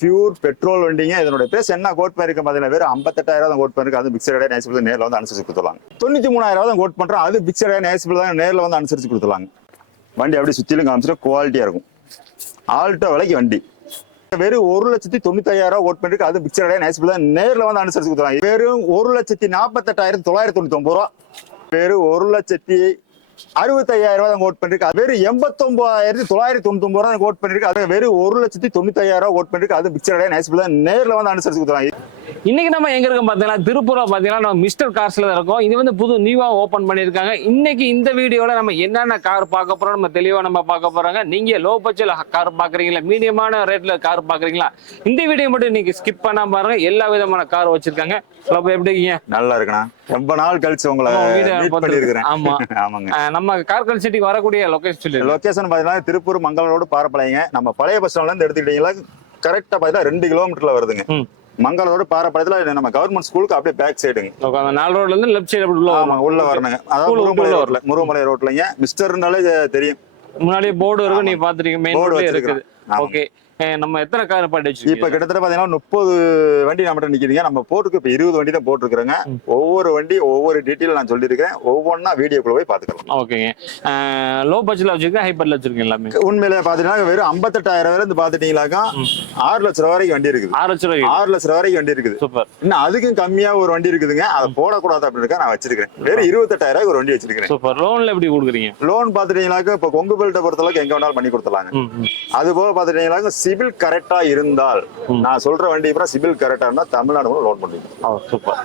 Pure petrol வண்டிங்க. இதனோட base என்ன கோட் பண்ணிருக்க பாத்தீங்கன்னா வெறும் 58,000 தான் கோட் பண்ணிருக்கு. அது பிக்சடா நேசிபிள் நேரில் வந்து அனுசரிச்சு கொடுத்துருவாங்க. 93,000 தான் கோட் பண்றோம். அது பிக்சடா நேசிபிள் தான் நேரில் வந்து அனுசரிச்சு கொடுத்துருவாங்க. வண்டி அப்படி சுத்திலும் காமிச்சிட்டு குவாலிட்டியா இருக்கும். ஆல்டோ விலைக்கு வண்டி வெறும் 1,95,000 கோட் பண்ணிருக்கு. அது பிக்சடா நேசிபிள் தான் நேரில் வந்து அனுசரிச்சு கொடுத்துருவாங்க. வெறும் 1,48,999 ரூபா. வெறும் 1,65,000 தான் கோட் பண்ணிருக்கு. வெறும் 89,999 ரூபா கோட் பண்ணிருக்கு. அது வெறும் 1,95,000 கோட் பண்ணிருக்கு. அது பிக்சடா நேசிபிள் தான் நேரில் வந்து அனுசரிச்சு கொடுத்துருவாங்க. இன்னைக்கு நம்ம எங்க இருக்கோம் பாத்தீங்கன்னா திருப்பூர்ல பாத்தீங்கன்னா நம்ம மிஸ்டர் கார்ஸ்ல தான் இருக்கோம். இது வந்து புது நியூவா ஓபன் பண்ணிருக்காங்க. இன்னைக்கு இந்த வீடியோல நம்ம என்னென்ன கார் பார்க்க போறோம் நம்ம தெளிவா நம்ம பார்க்க போறாங்க. நீங்க லோ பட்ஜெட்ல கார் பாக்குறீங்களா, மீடியமான ரேட்ல கார் பாக்குறீங்களா, இந்த வீடியோ மட்டும் இன்னைக்கு ஸ்கிப் பண்ணாம பாருங்க. எல்லா விதமான கார் வச்சிருக்காங்க. எப்படி இருக்கீங்க? நல்லா இருக்கணும். ரொம்ப நாள் கழிச்சு உங்களை பண்ணிருக்கிறேன். ஆமா ஆமாங்க. நம்ம கார் கன்சிட்டிக்கு வரக்கூடிய லொகேஷன் பாத்தீங்கன்னா திருப்பூர் மங்கள ரோடு பாரப்பாளையங்க. நம்ம பழைய பஸ் ஸ்டாண்ட்ல இருந்து எடுத்துக்கிட்டீங்களா கரெக்டா பாத்தீங்கன்னா 2 கிலோமீட்டர்ல வருதுங்க. மங்கள ரோடு பாரப்பாளையத்துல நம்ம கவர்மெண்ட் ஸ்கூலுக்கு அப்படியே பேக் சைடுங்க. 4 ரோட்ல இருந்து லெஃப்ட் சைடு உள்ள வரணுங்க. அதாவது முருகமலை ரோட்லங்க. மிஸ்டர்னாலே தெரியும். முன்னாடியே போர்டு இருக்கு, நீங்க பாத்துறீங்க. மெயின் ரோட்ல இருக்குது. ஓகே, நம்ம எத்தனை கார் பாட்டு இப்ப கிட்டத்தட்ட பாத்தீங்கன்னா 30 வண்டி நம்மகிட்ட நிக்குதுங்க. நம்ம போட்டுருக்கு இப்ப 20 வண்டி தான் போட்டுருக்காங்க. ஒவ்வொரு வண்டி ஒவ்வொரு டீட்டெயில் நான் சொல்லியிருக்கேன். ஒவ்வொன்னா வீடியோக்குள்ள போய் பாத்துக்கலாம். ஓகேங்க. லோ பட்ஜெட்ல வச்சிருக்கேன், ஹை பட்ஜெட்ல வச்சிருக்கேன் எல்லாமே. உண்மையிலே பாத்தீங்கன்னா வெறும் 58,000 இருந்து பாத்துட்டீங்களாக்கா 6 லட்சம் ரூபாய் வரைக்கும் வண்டி இருக்குது. 6 லட்சம் ரூபாய் 6 லட்சம் ரூபாய் வரைக்கும் வண்டி இருக்குது. சூப்பர். இன்னும் அதுக்கும் கம்மியா ஒரு வண்டி இருக்குதுங்க. அதை போடக்கூடாது அப்படின்னு நான் வச்சிருக்கேன். வெறும் 28,000 ஒரு வண்டி வச்சிருக்கேன். சூப்பர். லோன்ல எப்படி கொடுக்குறீங்க? லோன் பாத்துட்டீங்களாக்கா இப்ப கொங்கு பெல்ட்டை பொறுத்தளவுக்கு எங்க வேணாலும் பண்ணி கொடுத்துலாங்க. அது போக பாத்துட்டீங்களாக்கா சிவில் கரெக்டா இருந்தால் நான் சொல்ற வண்டி அப்புறம் சிவில் கரெக்டா இருந்தா தமிழ்நாடு லோன் பண்ணுவீங்க. சூப்பர்.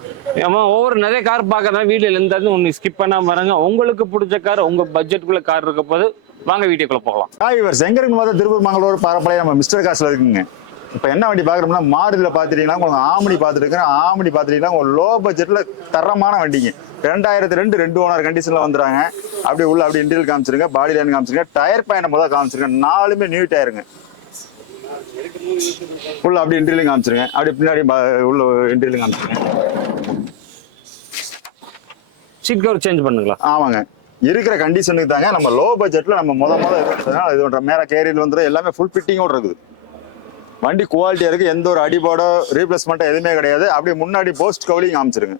ஒவ்வொரு நிறைய கார் பாக்குறதா வீடியோல இருந்தாலும் ஒன்னு ஸ்கிப் பண்ணாம பாருங்க. உங்களுக்கு பிடிச்ச கார் உங்க பட்ஜெட்டுக்குள்ள கார் இருக்க போது வாங்க வீடியோக்குள்ள போகலாம். எங்க இருக்கு பார்த்தா திருப்பூர் மங்களூர் பாரப்பாளையம் நம்ம மிஸ்டர் காசுல இருக்குங்க. இப்ப என்ன வண்டி பாக்குறோம்னா மாருதியில பாத்துட்டீங்கன்னா உங்களுக்கு ஆம்னி பாத்துட்டு இருக்கேன். ஆம்னி பாத்துட்டீங்கன்னா உங்க லோ பட்ஜெட்ல தரமான வண்டிங்க. 2002 2 ஓனர் கண்டிஷன்ல வந்துறாங்க. அப்படி உள்ள அப்படி இன்டீரியல் காமிச்சிருங்க, பாடி லைன் காமிச்சிருங்க, டயர் பயணம் முதல் காமிச்சிருங்க. 4மே நியூ டயருங்க. உள்ள அப்படி இன்டீரியல் காமிச்சிருங்க. அப்படி பின்னாடி உள்ள இன்டீரியல் காமிச்சிருங்க. சீட் கவர் சேஞ்ச் பண்ணுங்களா? ஆமாங்க. இருக்கிற கண்டிஷனுக்கு தாங்க நம்ம லோ பட்ஜெட்ல நம்ம இது பண்ற மேல கேரியர் வந்துடும். எல்லாமே ஃபுல் ஃபிட்டிங்கோட இருக்குது. வண்டி குவாலிட்டியா இருக்கு. எந்த ஒரு அடிபாடோ ரீப்ளேஸ்மெண்ட்டோ எதுவுமே கிடையாது. அப்படியே முன்னாடி போஸ்ட் கவுலையும் காமிச்சிருங்க.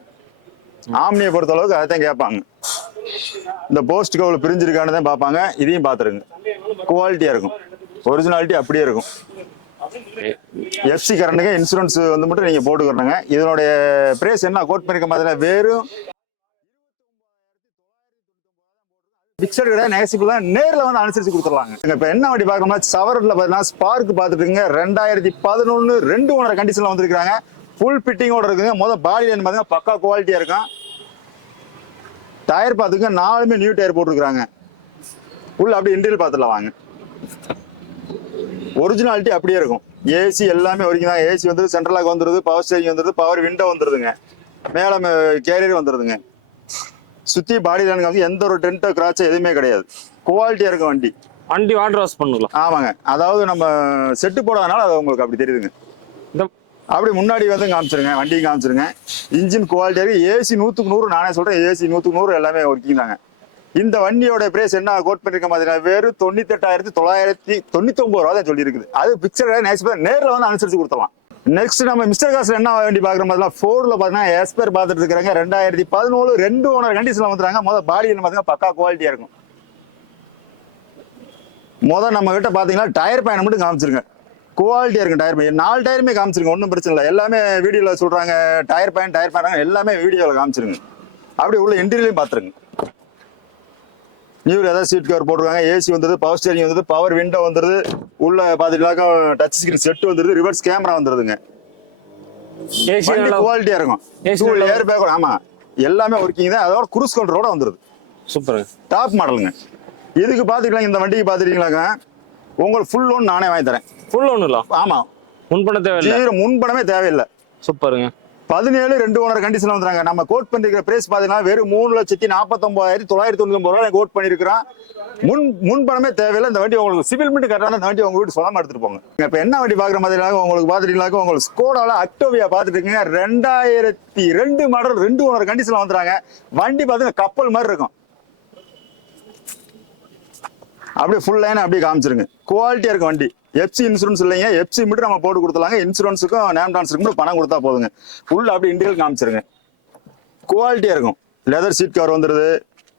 ஆம்னியை பொறுத்த அளவுக்கு அதைத்தான் கேட்பாங்க. இந்த போஸ்ட் கவுல் பிரிஞ்சிருக்கான்னு தான் பார்ப்பாங்க. இதையும் பார்த்துருங்க. குவாலிட்டியா இருக்கும். ஒரிஜினாலிட்டி அப்படியே இருக்கும். எஃப்சி கரண்ட்டுங்க. இன்சூரன்ஸ் வந்து மட்டும் நீங்க போட்டுக்கிறீங்க. இதனுடைய பிரைஸ் என்ன கோட் பண்ணிருக்க மாதிரி வெறும் நேர்ல வந்து அனுசரிச்சு கொடுத்துருவாங்க. இப்ப என்ன வண்டி பாக்கணும்னா சவரட்ல பாத்தீங்கன்னா ஸ்பார்க் பாத்துட்டு இருக்கீங்க. 2011 2 ஓனர் கண்டிஷன்ல வந்திருக்காங்க. ஃபுல் ஃபிட்டிங்கோட இருக்குங்க. முதல் பாடி லைன் பாத்தீங்கன்னா பக்கா குவாலிட்டியா இருக்கும். டயர் பாத்துங்க 4மே நியூ டயர் போட்டுருக்காங்க. உள்ள அப்படி இன்டீரியல் பாத்துலாம் வாங்க. ஒரிஜினாலிட்டி அப்படியே இருக்கும். ஏசி எல்லாமே வரைக்கும் தான். ஏசி வந்து சென்ட்ரலாக வந்துருது, பவர் ஸ்டேரிங் வந்துருது, பவர் விண்டோ வந்துருதுங்க, மேல கேரியர் வந்துருதுங்க. சுத்தி பாடி லைன் காமிச்சு எந்த ஒரு டென்ட்டோ கிராச்சோ எதுவுமே கிடையாது. குவாலிட்டியா இருக்கும் வண்டி. வண்டி வாட்டர் வாஷ் பண்ணலாம். ஆமாங்க. அதாவது நம்ம செட்டு போடாதனால அது உங்களுக்கு அப்படி தெரியுதுங்க. அப்படி முன்னாடி வந்து காமிச்சிருங்க, வண்டியும் காமிச்சிருங்க. இன்ஜின் குவாலிட்டியா இருக்கு. ஏசி 100க்கு 100 நானே சொல்றேன். ஏசி 100க்கு 100 எல்லாமே ஒர்க்கிங் தாங்க. இந்த வண்டியோட பிரைஸ் என்ன கோட் பண்ணிருக்க மாதிரி வெறும் 98,999 ரூபா தான் சொல்லி இருக்குது. அது பிக்சர் நேரில் வந்து அனுசரிச்சு கொடுத்தலாம். நெக்ஸ்ட் நம்ம மிஸ்டர் காசுல என்ன வண்டி பாக்குற மாதிரி ஃபோர்ல பாத்தீங்கன்னா எஸ்பேர் பாத்துட்டு இருக்காங்க. 2017 2 ஓனர் கண்டிஷன்ல வந்துறாங்க. முதல் பாடியில் பாத்தீங்கன்னா பக்கா குவாலிட்டியா இருக்கும். முதல் நம்ம கிட்ட பாத்தீங்கன்னா டயர் பயணம் மட்டும் காமிச்சிருங்க. குவாலிட்டியா இருக்கும். டயர் பயன் 4 டயருமே காமிச்சிருங்க. ஒன்றும் பிரச்சனை இல்லை. எல்லாமே வீடியோல சொல்றாங்க. டயர் பயன் எல்லாமே வீடியோல காமிச்சிருங்க. அப்படி உள்ள இன்டீரியலையும் பாத்துருங்க. நியூ ஏதாவது சீட் கவர் போட்டுருக்காங்க. ஏசி வந்துருது, பவர் ஸ்டேரிங் வந்துருது, பவர் விண்டோ வந்துருது. உள்ள பாத்தீங்கன்னாக்கா டச் ஸ்கிரீன் செட் வந்துருது, ரிவர்ஸ் கேமரா வந்துருதுங்க. குவாலிட்டியா இருக்கும். ஏர் பேக் ஆமா எல்லாமே ஒர்க்கிங் தான். அதோட குரூஸ் கண்ட்ரோலோட வந்துருது. சூப்பர். டாப் மாடலுங்க. இதுக்கு பாத்துக்கலாம். இந்த வண்டிக்கு பாத்துட்டீங்களாக்கா உங்களுக்கு ஃபுல் லோன் நானே வாங்கி தரேன். ஃபுல் லோன் இல்ல? ஆமா. முன்பணம் தேவையில்லை. முன்பணமே தேவையில்லை. சூப்பருங்க. 17 2 ஓனர் கண்டிஷன்ல வந்துறாங்க. நம்ம கோட் பண்ணிருக்கிற பிரைஸ் பாத்தீங்கன்னா வெறும் 3,49,999 ரூபாய் கோட் பண்ணிருக்கிறோம். முன்பணமே தேவையில்லை. இந்த வண்டி உங்களுக்கு சிவில் மிட் கரெக்டான இந்த வண்டி உங்க வீட்டு சொல்லாம எடுத்துட்டு போங்க. இப்ப என்ன வண்டி பாக்குற மாதிரி உங்களுக்கு பாத்துட்டீங்களா உங்களுக்கு ஸ்கோடால அக்டோவியா பாத்துட்டு இருக்கீங்க. 2002 மாடல் 2 ஓனர் கண்டிஷன்ல வந்துறாங்க. வண்டி பாத்தீங்கன்னா கப்பல் மாதிரி இருக்கும். அப்படியே ஃபுல் லைன் அப்படியே காமிச்சிருங்க. குவாலிட்டியா இருக்கும் வண்டி. எஃப்சி இன்சூரன்ஸ் இல்லைங்க, எஃப்சி மட்டும் நம்ம போட்டு கொடுத்துலாங்க. இன்சூரன்ஸுக்கும் நேம் ட்ரான்ஸ்ஃபருக்கு மட்டும் பணம் கொடுத்தா போதுங்க. உள்ள அப்படி இன்டீரியல் காமிச்சிருங்க. குவாலிட்டியா இருக்கும். லெதர் சீட் கவர் வந்துருது,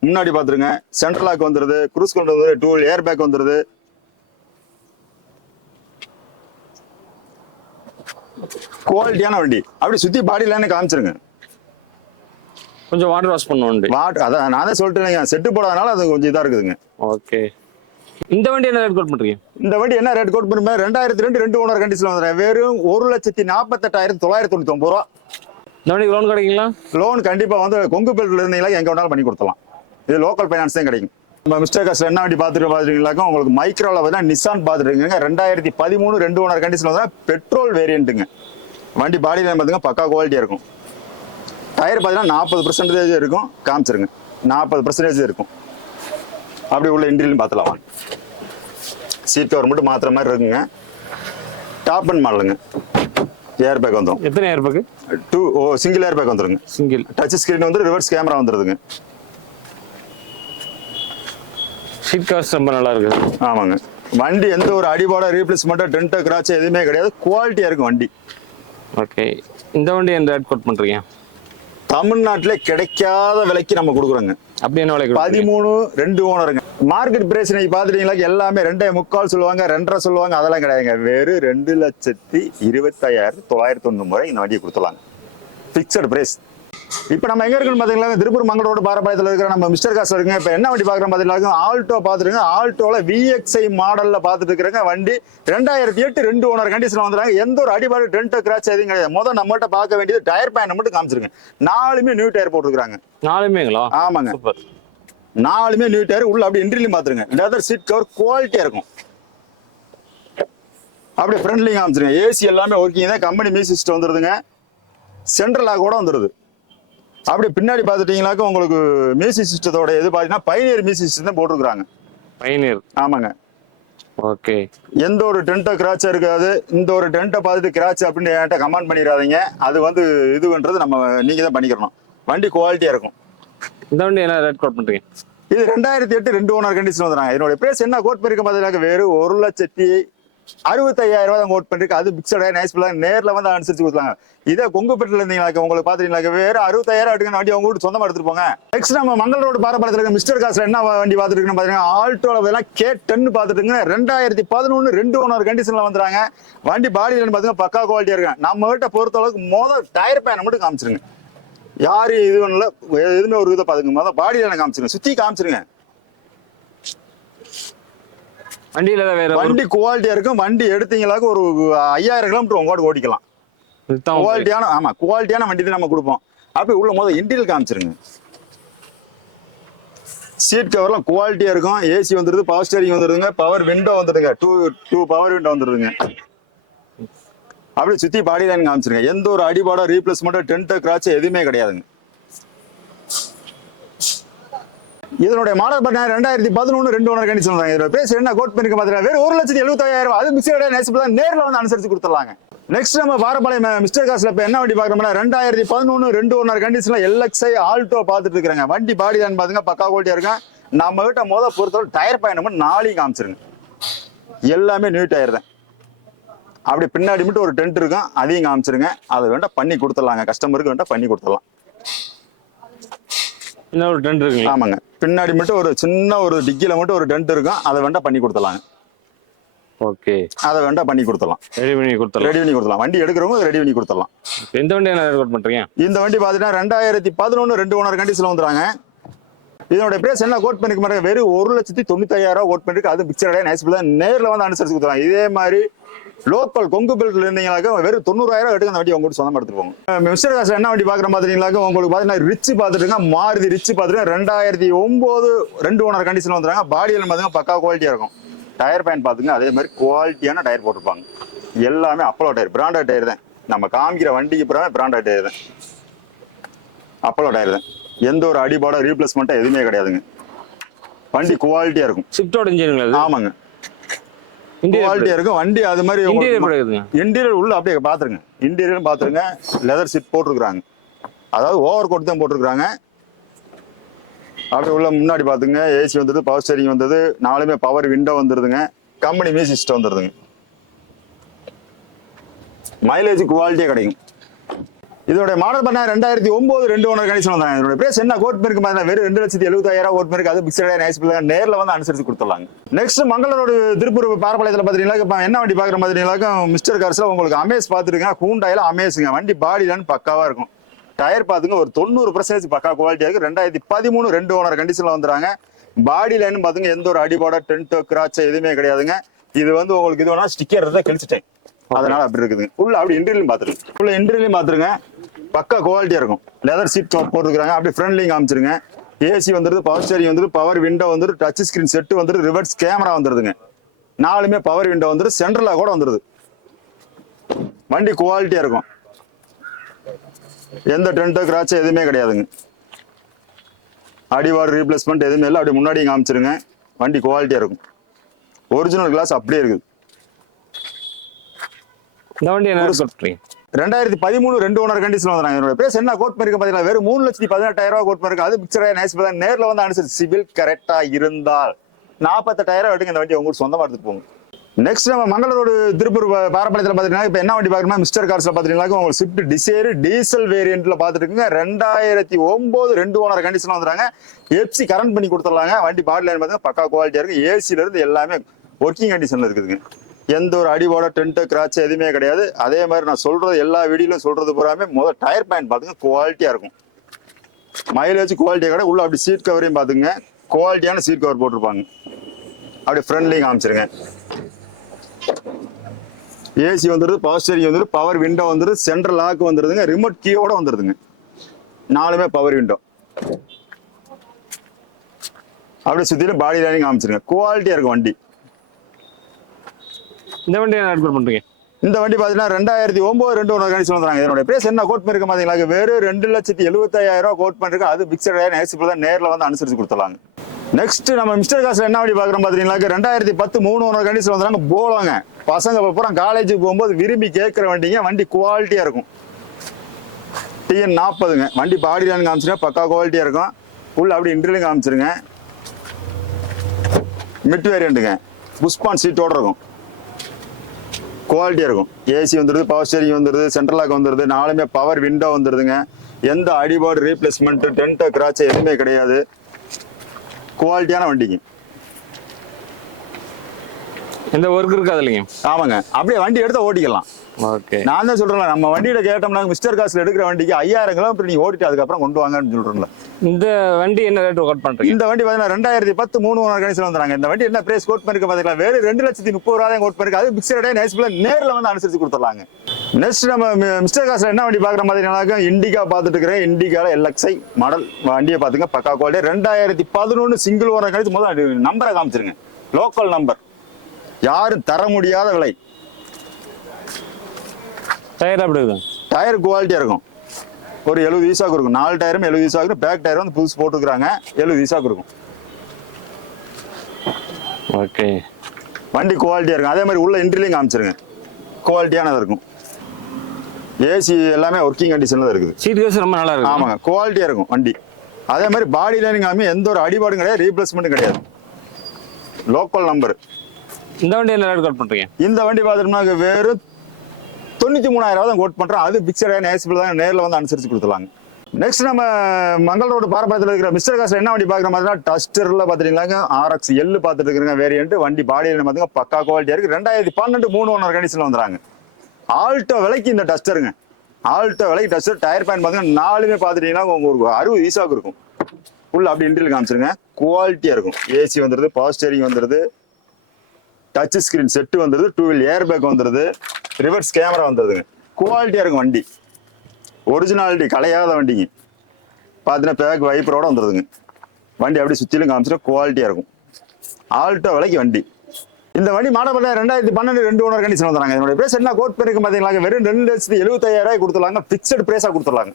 முன்னாடி பாத்துருங்க, சென்ட்ரல் லாக் வந்துருது, க்ரூஸ் கண்ட்ரோல் வந்துருது, டூல் ஏர் பேக் வந்துருது. குவாலிட்டியான வண்டி. அப்படி சுத்தி பாடி லைன் காமிச்சிருங்க. கொஞ்சம் வாட்டர் வாஷ் பண்ணுவோம். அதான் நான் தான் சொல்லிட்டேன், செட்டு போடாதனால அது கொஞ்சம் இதா இருக்குதுங்க. ஓகே. இந்த வண்டி என்ன ரேட் கோட் பண்றீங்க? இந்த வண்டி என்ன ரேட் கோட் பண்ணுமே 2002 2 ஓனர் கண்டிஷன்ல வந்துடுறேன். வெறும் 1,48,999 ரூபா. இந்த வண்டிக்கு லோன் கிடைக்குங்களா? லோன் கண்டிப்பா வந்து கொங்குபேட்டில் இருந்தீங்களா எங்க வேணாலும் பண்ணி கொடுத்துலாம். இது லோக்கல் ஃபைனான்ஸ் தான் கிடைக்கும். நம்ம மிஸ்டர் காஸ்ட்ல என்ன வண்டி பாத்துருக்கீங்களா? உங்களுக்கு மைக்ரோல பார்த்தா நிசான் பாத்துருக்கீங்க. 2013 2 ஓனர் கண்டிஷன்ல வந்து பெட்ரோல் வேரியன்ட்டுங்க. வண்டி பாடி லைன் பாத்துங்க, பக்கா குவாலிட்டியா இருக்கும். டயர் பார்த்தீங்கன்னா 40% இருக்கும், காமிச்சிருங்க. 40% இருக்கும். அப்படி உள்ள இன்டீரியல் பார்த்துலாம் வாங்க. சீட் கவர் மட்டும் மாத்திர மாதிரி இருக்குங்க. டாப் அண்ட் மாடலுங்க. ஏர் பேக் வந்துடும். எத்தனை air bag? 2 single air bag வந்துருங்க. சிங்கிள். டச் ஸ்கிரீன் வந்து ரிவர்ஸ் கேமரா வந்துருதுங்க. சீட் கவர்ஸ் ரொம்ப நல்லா இருக்கு. ஆமாங்க. வண்டி எந்த ஒரு அடிபாட ரீப்ளேஸ்மெண்ட் டென்ட் கிராச் எதுவுமே கிடையாது. குவாலிட்டியா இருக்கும் வண்டி. ஓகே. இந்த வண்டி என்ன ரேட் கோட் பண்றீங்க? தமிழ்நாட்டிலே கிடைக்காத விலைக்கு நம்ம கொடுக்குறோங்க. அப்படி என்ன விலைக்கு? 13 2 ஓனருங்க. மார்க்கெட் பிரைஸ் நீங்க பாத்துட்டீங்களா? எல்லாமே 2.25 சொல்லுவாங்க, 2.5 சொல்லுவாங்க. அதெல்லாம் கிடையாதுங்க. வெறும் 2,25,990 இந்த வண்டியை கொடுத்துலாங்க. Fixed price. இப்ப நம்ம எங்க இருக்குன்னு பாத்தீங்களா? திருப்பூர் மங்கல் ரோடு பாரப்பாளையத்துல இருக்கிற நம்ம மிஸ்டர் காஸ்ட்ல இருக்குங்க. இப்ப என்ன வண்டி பாக்குறோம் பாத்தீங்களா? ஆல்டோ பாத்துருங்க. ஆல்டோல VXI மாடல்ல பாத்துட்டு இருக்கிறங்க. வண்டி 2008 2 ஓனர் கண்டிஷன்ல வந்துறாங்க. எந்த ஒரு அடிபாடு டென்ட் கிராச் எதுவும் கிடையாது. முதல்ல நம்மகிட்ட பார்க்க வேண்டியது டயர் பேன் மட்டும் காமிச்சிருங்க. 4மே நியூ டயர் போட்டுருக்காங்க. 4மேங்களா? ஆமாங்க. சூப்பர். 4மே நியூ டயர். உள்ள அப்படி இன்டீரியல் பாத்துருங்க. லெதர் சீட் கவர் குவாலிட்டியா இருக்கும். அப்படியே ஃப்ரண்ட்லயும் காமிச்சிருங்க. ஏசி எல்லாமே ஒர்க்கிங் தான். கம்பெனி மியூசிக் சிஸ்டம் வந்துருதுங்க. சென்ட்ரல் லாக் கூட வந்துருது. அப்படி பின்னாடி பாத்துட்டீங்களாக்க உங்களுக்கு மியூசிக் சிஸ்டத்தோட இது பாத்தீங்கன்னா பைனியர் மியூசிக் சிஸ்டம் தான் போட்டுருக்காங்க. பைனியர். ஆமாங்க. ஓகே. எந்த ஒரு டென்ட்டோ கிராச்சா இருக்காது. இந்த ஒரு டென்ட்டை பார்த்துட்டு கிராச் அப்படின்னு என்கிட்ட கமெண்ட் பண்ணிடாதீங்க. அது வந்து இதுன்றது நம்ம நீங்க தான் பண்ணிக்கிறணும். வண்டி குவாலிட்டியா இருக்கும். இந்த வண்டி என்ன ரேட் கோட் பண்றீங்க? இது 2008 2 ஓனர் கண்டிஷன் வந்துறாங்க. என்னோட பிரைஸ் என்ன கோட் பண்ணிருக்க பாத்தீங்கன்னா வெறும் 1,65,000 ரூபாய் கோட் பண்ணிருக்கு. அது பிக்சடா நைஸ் பிளான். நேர்ல வந்து அனுசரிச்சு கொடுத்தாங்க. இதே கொங்குப்பேட்டில் இருந்தீங்களா உங்களுக்கு பாத்தீங்களா வேற 60,000 எடுக்க வண்டி அவங்க வீட்டு சொந்தமா எடுத்துட்டு போங்க. நெக்ஸ்ட் நம்ம மங்கல் ரோடு பாரப்பாளையத்துல இருக்க மிஸ்டர் காஸ்ட்ல என்ன வண்டி பாத்துட்டு பாத்தீங்கன்னா ஆல்டோல K10 பாத்துட்டு 2011 2 ஓனர் கண்டிஷன்ல வந்துறாங்க. வண்டி பாடி பாத்தீங்கன்னா பக்கா குவாலிட்டியா இருக்கு. நம்ம கிட்ட பொறுத்த அளவுக்கு முதல் டயர் பேனை மட்டும் காமிச்சிருங்க. யாரு இது ஒண்ணுல எதுவுமே ஒரு இதை பாத்துங்க. முதல் பாடி லைனை காமிச்சிருங்க. சுத்தி காமிச்சிருங்க. வண்டியில வேற வண்டி குவாலிட்டியா இருக்கும். வண்டி எடுத்தீங்களாக்க ஒரு 5000 கிலோமீட்டர் உங்களோட ஓடிக்கலாம். குவாலிட்டியான ஆமா குவாலிட்டியான வண்டி தான் நம்ம கொடுப்போம். அப்படி உள்ள முதல் இன்டீரியல் காமிச்சிருங்க. சீட் கவர்லாம் குவாலிட்டியா இருக்கும். ஏசி வந்துருது, பவர் ஸ்டீரிங் வந்துருதுங்க, பவர் விண்டோ வந்துருங்க, 2 பவர் விண்டோ வந்துருதுங்க. அப்படி சுத்தி பாடி லைன் காமிச்சிருங்க. எந்த ஒரு அடிபாடோ ரீப்ளேஸ்மெண்ட் டென்ட் கிராச் எதுவுமே கிடையாதுங்க. இதனுடைய மாடல் பார்த்தீங்கன்னா 2011 2 ஓனர் கண்டிஷன் தான். இதோட பிரைஸ் என்ன கோட் பண்ணிருக்க பாத்தீங்கன்னா வெறும் 1,75,000. அது மிக்சரோட நேசிப்பு தான். நேரில் வந்து அனுசரிச்சு கொடுத்துடலாங்க. நெக்ஸ்ட் நம்ம பாரப்பாளையம் மிஸ்டர் காஸ்ட்ல இப்ப என்ன வண்டி பாக்குறோம்னா 2011 2 ஓனர் கண்டிஷன்ல LXI ஆல்டோ பாத்துட்டு இருக்காங்க. வண்டி பாடி தான் பாத்துங்க பக்கா குவாலிட்டியா இருக்கும். நம்ம கிட்ட பொறுத்தவரை டயர் பயணம் 4 காமிச்சிருங்க. எல்லாமே நியூ டயர் தான். அப்படி பின்னாடி மட்டும் ஒரு டென்ட் இருக்கும், அதையும் காமிச்சிருங்க. அதை வேண்டா பண்ணி கொடுத்துடலாங்க. கஸ்டமருக்கு வேண்டா பண்ணி கொடுத்துடலாம். இன்னொரு டென்ட் இருக்கு. ஆமாங்க. பின்னாடி மட்டும் ஒரு சின்ன ஒரு டிக்கில மட்டும் ஒரு டென்ட் இருக்கும். அதை வேண்டா பண்ணி கொடுத்துடலாங்க. ஓகே. அதை வேண்டா பண்ணி கொடுத்துடலாம். ரெடி பண்ணி கொடுத்துடலாம். வண்டி எடுக்கிறவங்க ரெடி பண்ணி கொடுத்துடலாம். எந்த வண்டி என்ன ரெக்கார்ட் பண்றீங்க? இந்த வண்டி பாத்தீங்கன்னா 2011 2 ஓனர் கண்டிஷன்ல வந்துறாங்க. இதோட பிரைஸ் என்ன கோட் பண்ணிக்க மாட்டாங்க வெறும் 1,95,000 கோட் பண்ணிருக்கு. அது பிக்சரா நைஸ் பிளா. நேர்ல வந்து அனுசரிச்சு கொடுத்துறாங்க. இதே மாதிரி லோக்கல் கொங்குபேட்டில் இருந்தீங்களாக்க வெறும் 90,000 எடுக்க அந்த வண்டி உங்க சொந்தமா எடுத்துட்டு போங்க. மிஸ்டர் காஸ்ட்ல என்ன வண்டி பாக்குற பாத்தீங்கன்னாக்க உங்களுக்கு பாத்தீங்கன்னா ரிச் பாத்துருங்க. மாருதி ரிச் பாத்துருங்க. 2009 2 ஓனர் கண்டிஷன்ல வந்துறாங்க. பாடியில் பாத்தீங்கன்னா பக்கா குவாலிட்டியா இருக்கும். டயர் பேன் பாத்துங்க. அதே மாதிரி குவாலிட்டியான டயர் போட்டிருப்பாங்க. எல்லாமே அப்பலோ டயர், பிராண்டட் டயர் தான். நம்ம காமிக்கிற வண்டிக்கு பிராண்டட் டயர் தான். அப்பலோ டயர் தான். எந்த ஒரு அடிபாட ரீப்ளேஸ்மெண்ட் எதுவுமே கிடையாதுங்க. வண்டி குவாலிட்டியா இருக்கும். ஷிஃப்டோட இன்ஜின். ஆமாங்க. குவாலிட்டியா இருக்கும் வண்டி. அது மாதிரி இன்டீரியர் உள்ள அப்படியே பாத்துருங்க. இன்டீரியர் பாத்துருங்க. லெதர் சீட் போட்டிருக்காங்க. அதாவது ஓவர் கோட் தான் போட்டிருக்காங்க. அப்படியே உள்ள முன்னாடி பாத்துங்க. ஏசி வந்தது, பவர் ஸ்டீரிங் வந்தது, 4மே பவர் விண்டோ வந்துருதுங்க. கம்பெனி மியூசிக் சிஸ்டம் வந்துருதுங்க. மைலேஜ் குவாலிட்டியே கிடைக்கும். இதோட மாடல் பண்ண 2009 2 ஓனர் கண்டிஷன் வந்தாங்க. இதோட பிரைஸ் என்ன கோட் பேருக்கு பார்த்தீங்கன்னா வெறும் 2,70,000 கோட் பேருக்கு. அது பிக்சடா நைஸ் பிளான் நேரில் வந்து அனுசரிச்சு கொடுத்துடலாங்க. நெக்ஸ்ட் மங்களரோட திருப்பூர் பாரப்பாளையத்தில் பார்த்தீங்கன்னா இப்போ என்ன வண்டி பார்க்குற பார்த்தீங்கன்னா மிஸ்டர் கார்ஸ்ல உங்களுக்கு அமேஸ் பார்த்துருக்கீங்க. ஹூண்டாயில அமேஸுங்க. வண்டி பாடியிலன்னு பக்காவா இருக்கும். டயர் பார்த்துங்க ஒரு 90% பக்கா குவாலிட்டியா இருக்கு. 2013 2 ஓனர் கண்டிஷன்ல வந்துறாங்க. பாடி லைன் பாத்துங்க எந்த ஒரு அடிபாட டென்ட் கிராச் எதுவுமே கிடையாதுங்க. இது வந்து உங்களுக்கு இது வேணா ஸ்டிக்கர் தான் கிழிச்சிட்டேன், அதனால அப்படி இருக்குது. உள்ள அப்படி இன்டீரியலும் பாத்துருங்க. உள்ள இன்டீரியலும் பாத்துருங்க, பக்கா குவாலிட்டியா இருக்கும். லெதர் சீட் கவர் போட்டுருக்காங்க. அப்படி ஃப்ரண்ட்லிங் காமிச்சிருங்க. ஏசி வந்துருது, பவர் ஸ்டேரிங் வந்துரு, பவர் விண்டோ வந்துரு, டச் ஸ்கிரீன் செட் வந்துரு, ரிவர்ஸ் கேமரா வந்துருதுங்க. 4மே பவர் விண்டோ வந்துரு, சென்ட்ரலா கூட வந்துருது. வண்டி குவாலிட்டியா இருக்கும். எந்த டென்ட் கிராச் எதுவுமே கிடையாதுங்க. அடிவார் ரீப்ளேஸ்மெண்ட் எதுவுமே இல்லை. அப்படி முன்னாடி காமிச்சிருங்க. வண்டி குவாலிட்டியா இருக்கும். ஒரிஜினல் கிளாஸ் அப்படியே இருக்குது. இந்த வண்டி என்ன சொல்றீங்க? 2013 2 ஓனர் கண்டிஷன் வந்தாங்க. என்னோட பேஸ் என்ன கோட் பண்ணிருக்கு பாத்தீங்கன்னா வெறும் 3,18,000 கோட் பண்ணிருக்கு. அது பிக்சரா நைஸ் தான். நேரில் வந்து அனுசரிச்சு சிவில் கரெக்டா இருந்தால் 48,000 எடுங்க. இந்த வண்டி உங்களுக்கு சொந்தமா எடுத்துட்டு போங்க. நெக்ஸ்ட் நம்ம மங்களரோடு திருப்பூர் பாரப்பாளையத்தில் பாத்தீங்கன்னா இப்போ என்ன வண்டி பார்க்கணும்னா மிஸ்டர் கார்ஸ்ல பாத்தீங்கன்னா உங்களுக்கு ஸ்விஃப்ட் டிசைர் டீசல் வேரியன்ட்ல பாத்துருக்குங்க. 2009 2 ஓனர் கண்டிஷன் வந்துறாங்க. எப்சி கரண்ட் பண்ணி கொடுத்துடலாங்க. வண்டி பாடி லைன் பாத்தீங்கன்னா பக்கா குவாலிட்டியா இருக்கு. ஏசில இருந்து எல்லாமே ஒர்க்கிங் கண்டிஷன்ல இருக்குதுங்க. எந்த ஒரு அடிவோட டென்ட் கிராச் எதுவுமே கிடையாது. அதே மாதிரி நான் சொல்றது எல்லா வீடியோலும் சொல்றது பூராமே முதல் டயர் பேண்ட் பாத்துங்க குவாலிட்டியா இருக்கும். மைலேஜ் குவாலிட்டியா கூட உள்ள அப்படி சீட் கவரையும் பாத்துங்க குவாலிட்டியான சீட் கவர் போட்டிருப்பாங்க. அப்படி ஃப்ரண்ட்லையும் காமிச்சிருங்க. ஏசி வந்துருது, பவர் ஸ்டேரிங் வந்துரு, பவர் விண்டோ வந்துரு, சென்ட்ரல் லாக் வந்துருதுங்க, ரிமோட் கீயோட வந்துருதுங்க. 4மே பவர் விண்டோ. அப்படியே சுத்திலும் பாடி லைனிங் காமிச்சிருங்க. குவாலிட்டியா இருக்கும் வண்டி. இந்த வண்டி என்ன அட்வர்ட் பண்றீங்க? இந்த வண்டி பாத்தீங்கன்னா 2009 2 ஓனர் கண்டிஷன் வந்துறாங்க. இதோட பிரைஸ் என்ன கோட் பண்ணிருக்க பாத்தீங்களா வெறும் 2,75,000 கோட் பண்ணிருக்கு. அது பிக்சடா நைஸ் தான். நேரில் வந்து அனுசரிச்சு கொடுத்துடலாங்க. நெக்ஸ்ட் நம்ம மிஸ்டர் காஸ்ல என்ன வண்டி பாக்குறோம் பாத்தீங்கன்னா 2010 3 ஓனர் கண்டிஷன் வந்துறாங்க. போலாங்க. பசங்க அப்புறம் காலேஜுக்கு போகும்போது விரும்பி கேட்கிற வண்டிங்க. வண்டி குவாலிட்டியா இருக்கும். TN 40ங்க. வண்டி பாடி லைன் காமிச்சிருங்க, பக்கா குவாலிட்டியா இருக்கும். உள்ள அப்படி இன்டர்வியூ காமிச்சிருங்க. மிட் வேரியண்ட்டுங்க. புஷ்பான் சீட்டோட இருக்கும். குவாலிட்டியா இருக்கும். ஏசி வந்துருது, பவர் ஸ்டேரிங் வந்துருது, சென்ட்ரல் லாக் வந்துருது, 4மே பவர் விண்டோ வந்துருதுங்க. எந்த அடிபாடு ரீப்ளேஸ்மெண்ட் டென்ட் கிராச் எதுவுமே கிடையாது. குவாலிட்டியான வண்டிங்க. எந்த ஒர்க் இருக்காது இல்லைங்க? ஆமாங்க. அப்படியே வண்டி எடுத்து ஓட்டிக்கலாம். ஓகே. நான் தான் சொல்றேன், நம்ம வண்டியில கேட்டோம்னா மிஸ்டர் காஸ்ல எடுக்கிற வண்டிக்கு 5,000 கிலோமீட்டர் நீங்க ஓட்டிட்டு அதுக்கப்புறம் கொண்டு வாங்கன்னு சொல்றேன்ல. இந்த வண்டி என்ன ரேட் கோட் பண்றீங்க? இந்த வண்டி பாத்தீங்கன்னா 2010 3 ஓனர் கண்டிஷன் வந்துறாங்க. இந்த வண்டி என்ன பிரைஸ் கோட் பண்ணிருக்க பாத்தீங்களா வெறும் 2,30,000 கோட் பண்ணிருக்கு. அது பிக்சடா நைஸ் பிளான் நேரில் வந்து அனுசரிச்சு கொடுத்துடலாங்க. நெக்ஸ்ட் நம்ம மிஸ்டர் காஸ்ல என்ன வண்டி பாக்குற பாத்தீங்கன்னா இண்டிகா பாத்துட்டு இருக்கிறேன். இண்டிகால LXi மாடல் வண்டியை பாத்துங்க பக்கா குவாலிட்டி. 2011 சிங்கிள் ஓனர் கண்டிச்சு முதல்ல நம்பரை காமிச்சிருங்க. லோக்கல் நம்பர், யாரும் தர முடியாத விலை. டயர் அப்படி இருக்கும். டயர் குவாலிட்டியா இருக்கும். ஒரு 70 வீசாக்கு இருக்கும். 4 டயரும் 70 வீசாக்கு இருக்கும். பேக் டயர் வந்து புதுசு போட்டுக்கிறாங்க. 70 வீசாக்கு இருக்கும். ஓகே. வண்டி குவாலிட்டியா இருக்கும். அதே மாதிரி உள்ள இன்டர்வியூ காமிச்சிருங்க. குவாலிட்டியானது இருக்கும். ஏசி எல்லாமே ஒர்க்கிங் கண்டிஷன்ல தான் இருக்குது. சீட் கவர்ஸ் ரொம்ப நல்லா இருக்கு. ஆமாங்க. குவாலிட்டியா இருக்கும் வண்டி. அதே மாதிரி பாடி லைனிங் காமி எந்த ஒரு அடிபாடும் கிடையாது, ரீப்ளேஸ்மெண்ட்டும் கிடையாது. Local number. இந்த வண்டி என்ன ரேட் கோட் பண்றீங்க? இந்த வண்டி பாத்தோம்னா வெறும் 93,000 தான் கோட் பண்றோம். அது பிக்சடா நைஸ் தான். நேரில் வந்து அனுசரிச்சு கொடுத்துடலாங்க. நெக்ஸ்ட் நம்ம மங்களரோடு பாரப்பாளையத்தில் இருக்கிற மிஸ்டர் காஸ்ல என்ன வண்டி பாக்குற மாதிரி டஸ்டர்ல பாத்துட்டீங்களா RX L பாத்துட்டு இருக்கிற வேரியன்ட். வண்டி பாடியில பாத்தீங்க பக்கா குவாலிட்டியா இருக்கு. 2012 3 ஓனர் கண்டிஷன்ல வந்துறாங்க. ஆல்டோ விலைக்கு இந்த டஸ்டருங்க. ஆல்டோ விலைக்கு டஸ்டர். டயர் பேன் பாத்தீங்கன்னா 4மே பாத்துட்டீங்கன்னா உங்களுக்கு 60 வீசாக்கு இருக்கும். உள்ள அப்படி இன்டீரியல் காமிச்சிருங்க. குவாலிட்டியா இருக்கும். ஏசி வந்துருது, பவர் ஸ்டேரிங் வந்துருது, டச் ஸ்கிரீன் செட்டு வந்துருது, 2 வீல் ஏர் பேக் வந்துருது, ரிவர்ஸ் கேமரா வந்துருதுங்க. குவாலிட்டியா இருக்கும் வண்டி. ஒரிஜினாலிட்டி கலையாத வண்டிங்க. பார்த்தீங்கன்னா பேக் வைப்பரோட வந்துருதுங்க. வண்டி அப்படி சுற்றிலும் காமிச்சிடும். குவாலிட்டியா இருக்கும். ஆல்டோ விலைக்கு வண்டி. இந்த வண்டி மாடல் 2012 2 ஓனர் கண்டிஷன் வந்துறாங்க. என்னோட பிரைஸ் என்ன கோட் பண்ணிருக்கு பாத்தீங்களா வெறும் 2,75,000 கொடுத்துடலாங்க. பிக்சட் பிரைஸா கொடுத்துடலாங்க.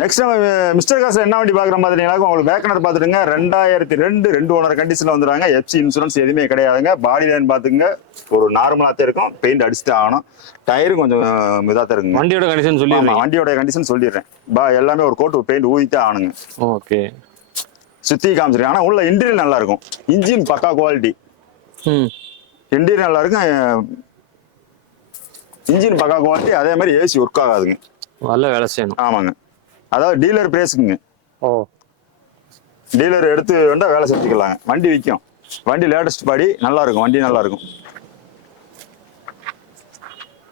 நெக்ஸ்ட் நம்ம மிஸ்டர் காஸ்ல என்ன வண்டி பாக்குற பாத்தீங்கன்னா உங்களுக்கு வேக்கனர் பாத்துட்டுங்க. 2002 2 ஓனர் கண்டிஷன்ல வந்துறாங்க. எஃப்சி இன்சூரன்ஸ் எதுவுமே கிடையாதுங்க. பாடி லைன் பாத்துங்க ஒரு நார்மலாத்தே இருக்கும். பெயிண்ட் அடிச்சுட்டு ஆகணும். டயரும் கொஞ்சம் இதாத்தான் இருக்குங்க. வண்டியோட கண்டிஷன் சொல்லிடுறேன். வண்டியோட கண்டிஷன் சொல்லிடுறேன். எல்லாமே ஒரு கோட் பெயிண்ட் ஊதித்தே ஆகணுங்க. ஓகே. சுத்தி காமிச்சிருக்கேன். ஆனா உள்ள இன்டீரியர் நல்லா இருக்கும். இன்ஜின் பக்கா குவாலிட்டி. இன்டீரியர் நல்லா இருக்கும். இன்ஜின் பக்கா குவாலிட்டி, அதே மாதிரி ஏசி ஒர்க் ஆகாதுங்க. நல்ல வேலை செய்யணும். ஆமாங்க, அதாவது டீலர் பிரைஸுங்க. ஓ, டீலர் எடுத்து வேண்டா வேலை செஞ்சுக்கலாங்க. வண்டி விற்கும், வண்டி லேட்டஸ்ட் பாடி, நல்லா இருக்கும், வண்டி நல்லா இருக்கும்.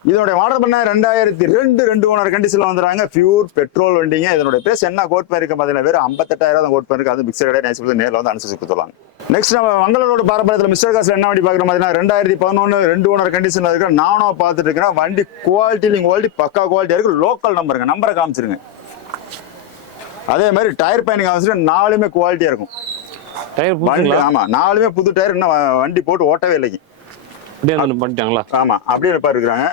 இதனுடைய மாடல் பண்ண 2002 2 ஓனர் கண்டிஷன்ல வந்துறாங்க. பியூர் பெட்ரோல் வண்டிங்க. இதனுடைய பேஸ் என்ன கோட் பண்ணிருக்க பாத்தீங்கன்னா வெறும் 58,000 கோட் பண்ணிருக்கு. அது மிக்சர் கிடையாது, நைஸ் நேரில் வந்து அனுசரிச்சு கொடுத்துருவாங்க. நெக்ஸ்ட் நம்ம மங்களரோட பாரம்பரியத்தில் மிஸ்டர் காஸ்ல என்ன வண்டி பாக்குற பாத்தீங்கன்னா 2011 2 ஓனர் கண்டிஷன்ல இருக்கிற நானும் பார்த்துட்டு இருக்கிறேன். வண்டி குவாலிட்டி பக்கா குவாலிட்டியா இருக்கு. லோக்கல் நம்பருங்க, நம்பரை காமிச்சிருங்க. அதே மாதிரி டயர் பயணிங் காமிச்சிட்டு 4மே குவாலிட்டியா இருக்கும். டயர் வண்டி புதுங்களா? ஆமா 4மே புது டயர். இன்னும் வண்டி போட்டு ஓட்டவே இல்லைங்க. அப்படியே வந்து பண்ணிட்டாங்களா? ஆமா அப்படியே இருக்காங்க.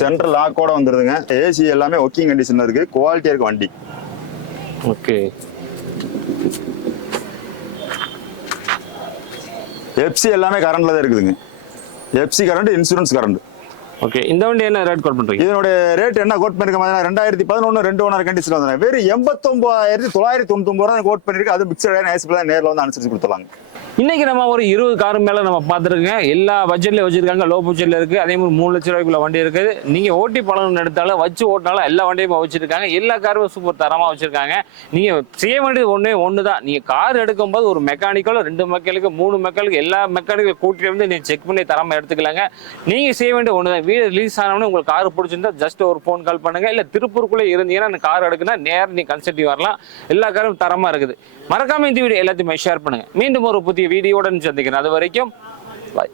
சென்ட்ரல் லாக்கோட வந்துருதுங்க. ஏசி எல்லாமே ஒர்க்கிங் கண்டிஷன்ல இருக்கு. குவாலிட்டியா இருக்கு வண்டி. ஓகே. எஃப்சி எல்லாமே கரண்ட்ல தான் இருக்குதுங்க. FC current, insurance current. Okay. இந்த வண்டி என்ன ரேட் கோட் பண்றீங்க? இதனுடைய ரேட் என்ன கோட் பண்ணிருக்க 2011 2 ஓனர் கண்டிஷன்ல வந்தாங்க. வெறும் 89,999 கோட் பண்ணிருக்கு. அது மிக்சர் நேரில் வந்து அனுசரிச்சு கொடுத்துருவாங்க. இன்னைக்கு நம்ம ஒரு 20 கார் மேல நம்ம பார்த்துருக்கோம். எல்லா பட்ஜெட்லயும் வச்சிருக்காங்க. லோ பட்ஜெட்ல இருக்கு. அதே மாதிரி 3 லட்சம் ரூபாய்க்குள்ள வண்டி இருக்குது. நீங்க ஓட்டி பழகணும்னு எடுத்தாலும் வச்சு ஓட்டினாலும் எல்லா வண்டியும் வச்சிருக்காங்க. எல்லா காரும் சூப்பர் தரமா வச்சிருக்காங்க. நீங்க செய்ய வேண்டியது ஒண்ணுதான். நீங்க கார் எடுக்கும்போது ஒரு மெக்கானிக்கலோ 2 மெக்கானிக்கு 3 மெக்கானிக்கு எல்லா மெக்கானிக்கல் கூட்டிட்டு வந்து நீங்க செக் பண்ணி தரமா எடுத்துக்கலாங்க. நீங்க செய்ய வேண்டிய ஒண்ணுதான். வீடு ரிலீஸ் ஆனவொடனே உங்களுக்கு கார் பிடிச்சிருந்தா ஜஸ்ட் ஒரு ஃபோன் கால் பண்ணுங்க. இல்ல திருப்பூருக்குள்ள இருந்தீங்கன்னா கார் எடுக்குன்னா நேரம் நீ கன்சல்ட் வரலாம். எல்லா காரும் தரமா இருக்குது. மறக்காம இந்த வீடியோ எல்லாத்தையுமே ஷேர் பண்ணுங்க. மீண்டும் ஒரு புதிய வீடியோட சந்திக்கிறேன். அது வரைக்கும் பாய்.